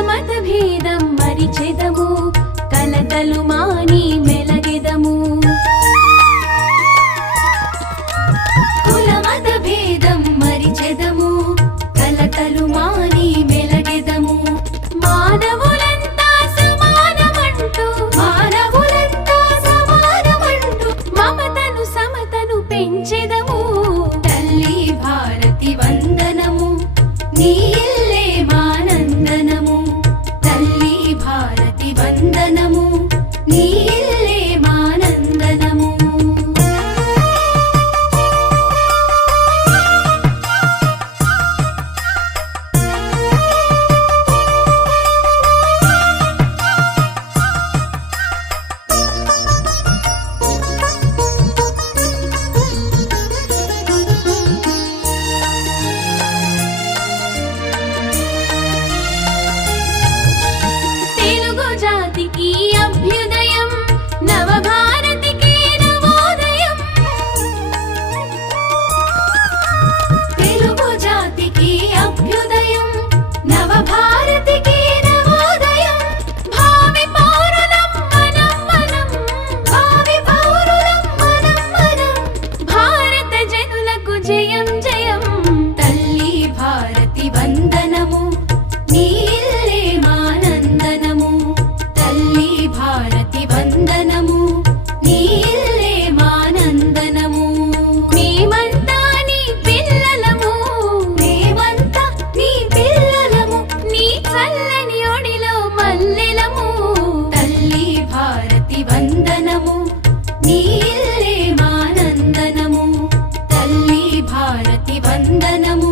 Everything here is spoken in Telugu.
మత భేదం మరిచెదము కలతలు మాని మెలగెదము కుల మత భేదం మరిచెదము కలతలు మాని మెలగెదము మానవులంతా సమానమంటూ మమతను సమతను పెంచెదము తల్లి భారతి వందనము నీ ఇల్లే మానందనము తల్లి భారతి వందనము నీ ఇల్లే మానందనము తెలుగు జాతికి అభ్యుదయం నవభారతికి నవోదయం తెలుగు జాతికి అభ్యుదయం నవభారతికి నవోదయం భావి పౌరులం మనం మనం భావి పౌరులం మనం మనం భారత జనులకు జయం జయం తల్లి భారతి వందనము నీ ఇల్లే మానందనము తల్లి భారతి వందనము నీ ఇల్లే మానందనము మేమంతా నీ పిల్లలము మేమంతా నీ పిల్లలము నీ చల్లని ఒడిలో మల్లెలము తల్లి భారతి వందనము నీ ఇల్లే మానందనము తల్లి భారతి వందనము